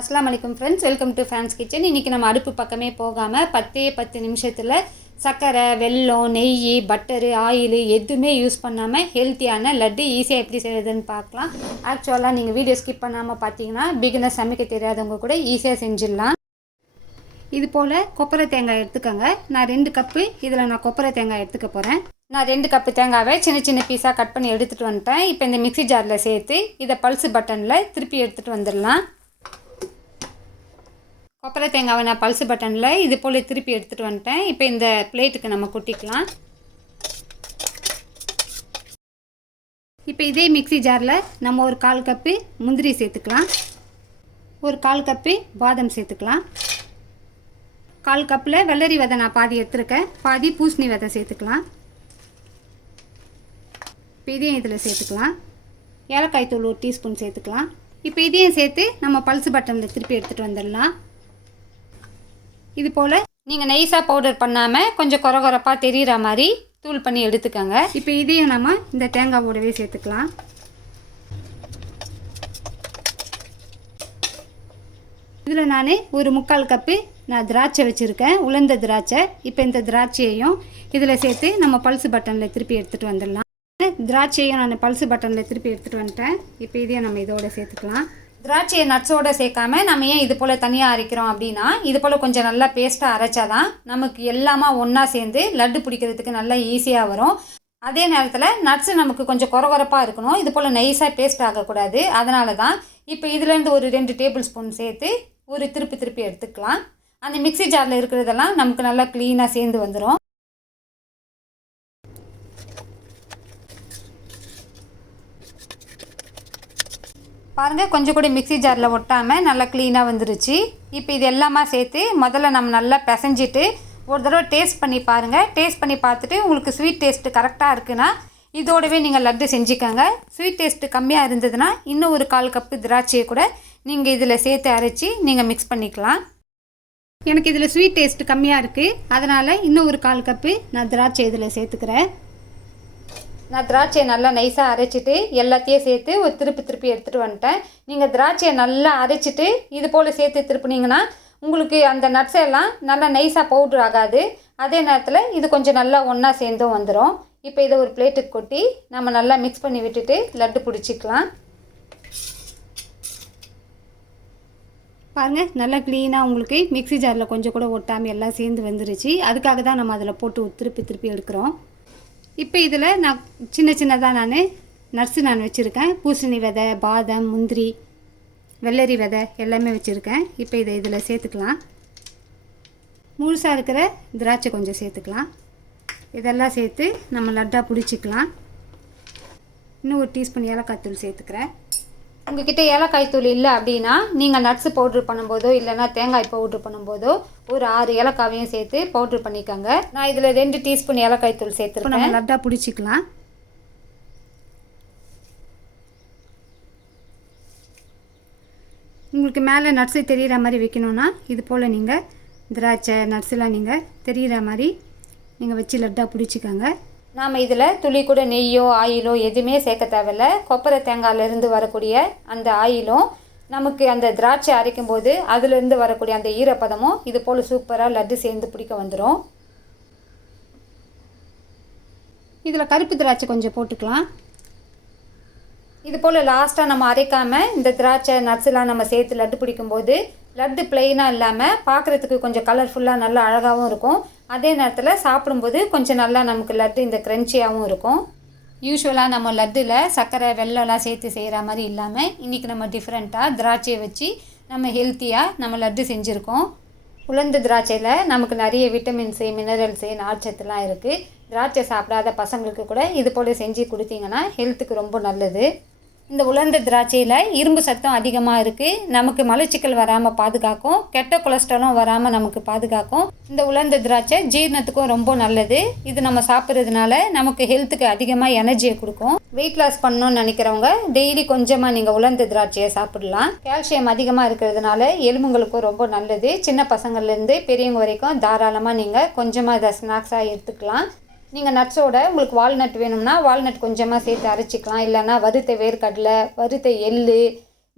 அஸ்லாம் வலைக்கம் friends welcome to fans kitchen இன்றைக்கி நம்ம அடுப்பு பக்கமே போகாமல் பத்தே பத்து நிமிஷத்தில் சர்க்கரை வெல்லம் நெய் பட்டரு ஆயில் எதுவுமே யூஸ் பண்ணாமல் ஹெல்த்தியான லட்டு ஈஸியாக எப்படி செய்கிறதுன்னு பார்க்கலாம். ஆக்சுவலாக நீங்கள் வீடியோ ஸ்கிப் பண்ணாமல் பார்த்தீங்கன்னா பிகினர் சமைக்க தெரியாதவங்க கூட ஈஸியாக செஞ்சிடலாம். இது போல் கொப்பரை தேங்காய் எடுத்துக்கோங்க. நான் ரெண்டு கப்பு இதில் நான் கொப்பரை தேங்காய் எடுத்துக்க போகிறேன் நான் ரெண்டு கப்பு தேங்காவை சின்ன சின்ன பீஸாக கட் பண்ணி எடுத்துகிட்டு வந்துட்டேன். இப்போ இந்த மிக்ஸி ஜாரில் சேர்த்து இதை பல்ஸ் பட்டனில் திருப்பி எடுத்துகிட்டு வந்துடலாம். கொப்பரை தேங்காவை நான் பல்சு பட்டனில் இது போல் திருப்பி எடுத்துகிட்டு வந்துட்டேன். இப்போ இந்த பிளேட்டுக்கு நம்ம கொட்டிக்கலாம். இப்போ இதே மிக்சி ஜாரில் நம்ம ஒரு கால் கப்பு முந்திரி சேர்த்துக்கலாம். ஒரு கால் கப்பு பாதம் சேர்த்துக்கலாம். கால் கப்பில் வெள்ளரி விதை நான் பாதி எடுத்துருக்கேன். பாதி பூசணி விதை சேர்த்துக்கலாம். இப்போ இதையும் இதில் சேர்த்துக்கலாம். ஏலக்காய் தூள் ஒரு டீஸ்பூன் சேர்த்துக்கலாம். இப்போ இதையும் சேர்த்து நம்ம பல்சு பட்டனில் திருப்பி எடுத்துகிட்டு வந்துடலாம். இது போல் நீங்கள் நைஸாக பவுடர் பண்ணாமல் கொஞ்சம் கொர கொரப்பாக தெரிகிற மாதிரி தூள் பண்ணி எடுத்துக்கோங்க. இப்போ இதையும் நம்ம இந்த தேங்காவோடவே சேர்த்துக்கலாம். இதில் நான் ஒரு முக்கால் கப்பு நான் திராட்சை வச்சுருக்கேன். உலர்ந்த திராட்சை. இப்போ இந்த திராட்சையையும் இதில் சேர்த்து நம்ம பல்ஸ் பட்டனில் திருப்பி எடுத்துகிட்டு வந்துடலாம். திராட்சையும் நான் பல்ஸ் பட்டனில் திருப்பி எடுத்துகிட்டு வந்துட்டேன். இப்போ இதையும் நம்ம இதோட சேர்த்துக்கலாம். திராட்சையை நட்ஸோடு சேர்க்காம நம்ம ஏன் இது போல் தனியாக அரைக்கிறோம் அப்படின்னா இது போல் கொஞ்சம் நல்லா பேஸ்ட்டாக அரைச்சா தான் நமக்கு எல்லாமா ஒன்றா சேர்ந்து லட்டு பிடிக்கிறதுக்கு நல்லா ஈஸியாக வரும். அதே நேரத்தில் நட்ஸு நமக்கு கொஞ்சம் குறகுறப்பாக இருக்கணும். இது போல் நைஸாக பேஸ்ட் ஆகக்கூடாது. அதனால தான் இப்போ இதுலேருந்து ஒரு ரெண்டு டேபிள் ஸ்பூன் சேர்த்து ஒரு திருப்பி திருப்பி எடுத்துக்கலாம். அந்த மிக்ஸி ஜாரில் இருக்கிறதெல்லாம் நமக்கு நல்லா க்ளீனாக சேர்ந்து வந்துடும் பாருங்கள் கொஞ்சம் கூட மிக்ஸி ஜாரில் ஒட்டாமல் நல்லா க்ளீனாக வந்துருச்சு. இப்போ இது எல்லாமே சேர்த்து முதல்ல நம்ம நல்லா பிசைஞ்சிட்டு ஒரு தடவை டேஸ்ட் பண்ணி பாருங்கள் டேஸ்ட் பண்ணி பார்த்துட்டு உங்களுக்கு ஸ்வீட் டேஸ்ட்டு கரெக்டாக இருக்குன்னா இதோடவே நீங்கள் லட்டு செஞ்சுக்கோங்க. ஸ்வீட் டேஸ்ட்டு கம்மியாக இருந்ததுன்னா இன்னும் ஒரு கால் கப்பு திராட்சையை கூட நீங்கள் இதில் சேர்த்து அரைச்சி நீங்கள் மிக்ஸ் பண்ணிக்கலாம். எனக்கு இதில் ஸ்வீட் டேஸ்ட்டு கம்மியாக இருக்குது அதனால் இன்னும் ஒரு கால் கப்பு நான் திராட்சை இதில் சேர்த்துக்கிறேன். நான் திராட்சையை நல்லா நைஸாக அரைச்சிட்டு எல்லாத்தையும் சேர்த்து ஒரு திருப்பி திருப்பி எடுத்துகிட்டு வந்துட்டேன். நீங்கள் திராட்சையை நல்லா அரைச்சிட்டு இது போல் சேர்த்து திருப்பினீங்கன்னா உங்களுக்கு அந்த நட்ஸ் எல்லாம் நல்லா நைஸாக பவுட்ரு ஆகாது. அதே நேரத்தில் இது கொஞ்சம் நல்லா ஒன்றா சேர்ந்தும் வந்துடும் இப்போ இதை ஒரு பிளேட்டுக்கு கொட்டி நம்ம நல்லா மிக்ஸ் பண்ணி விட்டுட்டு லட்டு பிடிச்சிக்கலாம். பாருங்கள் நல்லா க்ளீனாக உங்களுக்கு மிக்ஸி ஜாரில் கொஞ்சம் கூட ஒட்டாமல் எல்லாம் சேர்ந்து வந்துருச்சு. அதுக்காக தான் நம்ம அதில் போட்டு திருப்பி திருப்பி எடுக்கிறோம். இப்போ இதில் நான் சின்ன சின்னதாக நான் நர்ஸு நான் வச்சுருக்கேன். பூசணி விதை பாதம் முந்திரி வெள்ளரி விதை எல்லாமே வச்சுருக்கேன். இப்போ இதை இதில் சேர்த்துக்கலாம். முழுசாக இருக்கிற திராட்சை கொஞ்சம் சேர்த்துக்கலாம். இதெல்லாம் சேர்த்து நம்ம லட்டாக பிடிச்சிக்கலாம். இன்னும் ஒரு டீஸ்பூன் ஏலக்காய் தூள் சேர்த்துக்கிறேன். உங்ககிட்ட ஏலக்காய் தூள் இல்லை அப்படின்னா நீங்கள் நட்ஸு பவுட்ரு பண்ணும்போதோ இல்லைனா தேங்காய் பவுட்ரு பண்ணும்போதோ ஒரு ஆறு ஏலக்காவையும் சேர்த்து பவுட்ரு பண்ணிக்கோங்க. நான் இதில் ரெண்டு டீஸ்பூன் ஏலக்காய் தூள் சேர்த்துருக்கேன். நம்ம லட்டாக பிடிச்சிக்கலாம். உங்களுக்கு மேலே நட்ஸு தெரிகிற மாதிரி வைக்கணுன்னா இது போல் நீங்கள் திராட்சை நட்ஸெலாம் நீங்கள் தெரிகிற மாதிரி நீங்கள் வச்சு லட்டாக பிடிச்சிக்கோங்க. நாம் இதில் துளி கூட நெய்யோ ஆயிலோ எதுவுமே சேர்க்க தேவையில்ல. கொப்பரை தேங்காயிலேருந்து வரக்கூடிய அந்த ஆயிலும் நமக்கு அந்த திராட்சை அரைக்கும் போது அதுலேருந்து வரக்கூடிய அந்த ஈரப்பதமும் இது போல் சூப்பராக லட்டு சேர்ந்து பிடிக்க வந்துடும் இதில் கருப்பு திராட்சை கொஞ்சம் போட்டுக்கலாம். இது போல் லாஸ்ட்டாக நம்ம அரைக்காமல் இந்த திராட்சை நட்ஸ்லாம் நம்ம சேர்த்து லட்டு பிடிக்கும்போது லட்டு பிளெயினாக இல்லாமல் பார்க்குறதுக்கு கொஞ்சம் கலர்ஃபுல்லாக நல்லா அழகாகவும் இருக்கும். அதே நேரத்தில் சாப்பிடும்போது கொஞ்சம் நல்லா நமக்கு லட்டு இந்த க்ரன்ச்சியாகவும் இருக்கும். யூஸ்வலாக நம்ம லட்டில் சர்க்கரை வெள்ளம்லாம் சேர்த்து செய்கிற மாதிரி இல்லாமல் இன்றைக்கி நம்ம டிஃப்ரெண்ட்டாக திராட்சையை வச்சு நம்ம ஹெல்த்தியாக நம்ம லட்டு செஞ்சுருக்கோம். உலர்ந்த திராட்சையில் நமக்கு நிறைய விட்டமின்ஸு மினரல்ஸு நார்ச்சத்துலாம் இருக்குது திராட்சை சாப்பிடாத பசங்களுக்கு கூட இது போல் செஞ்சு கொடுத்தீங்கன்னா ஹெல்த்துக்கு ரொம்ப நல்லது. இந்த உலர்ந்த திராட்சையில் இரும்பு சத்தம் அதிகமாக இருக்குது நமக்கு மலச்சிக்கல் வராமல் பாதுகாக்கும். கெட்ட கொலஸ்ட்ராலும் வராமல் நமக்கு பாதுகாக்கும். இந்த உலர்ந்த திராட்சை ஜீரணத்துக்கும் ரொம்ப நல்லது. இது நம்ம சாப்பிட்றதுனால நமக்கு ஹெல்த்துக்கு அதிகமாக எனர்ஜியை கொடுக்கும். வெயிட் லாஸ் பண்ணணும்னு நினைக்கிறவங்க டெய்லி கொஞ்சமாக நீங்கள் உலர்ந்த திராட்சையை சாப்பிடலாம். கால்சியம் அதிகமாக இருக்கிறதுனால எலும்புங்களுக்கும் ரொம்ப நல்லது. சின்ன பசங்கள்லேருந்து பெரியவங்க வரைக்கும் தாராளமாக நீங்கள் கொஞ்சமாக இதை ஸ்நாக்ஸாக எடுத்துக்கலாம். நீங்கள் நட்ஸோட உங்களுக்கு வால்நட் வேணும்னா வால்நட் கொஞ்சமாக சேர்த்து அரைச்சிக்கலாம். இல்லைன்னா வறுத்த வேர்க்கடலை வறுத்த எள்ளு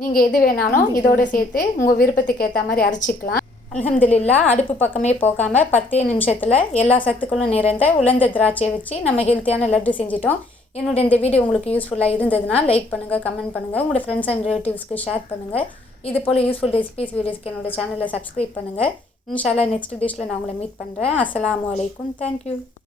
நீங்கள் எது வேணாலும் இதோட சேர்த்து உங்கள் விருப்பத்துக்கு ஏற்ற மாதிரி அரைச்சிக்கலாம். அல்ஹம்துலில்லா அடுப்பு பக்கமே போகாமல் பத்தே நிமிஷத்தில் எல்லா சத்துக்களும் நிறைந்த உலர்ந்த திராட்சையை வச்சு நம்ம ஹெல்த்தியான லட்டு செஞ்சிட்டோம். என்னோட இந்த வீடியோ உங்களுக்கு யூஸ்ஃபுல்லாக இருந்ததுன்னா லைக் பண்ணுங்கள் கமெண்ட் பண்ணுங்கள் உங்களோட ஃப்ரெண்ட்ஸ் அண்ட் ரிலேட்டிவ்ஸ்க்கு ஷேர் பண்ணுங்கள் இது போல் யூஸ்ஃபுல் ரெசிபீஸ் வீடியோஸ்க்கு என்னோட சேனலை சப்ஸ்கிரைப் பண்ணுங்கள் இன்ஷால்லா நெக்ஸ்ட் டிஷ்ஷில் நான் உங்களை மீட் பண்ணுறேன் அஸ்ஸலாமு அலைக்கும். தேங்க்யூ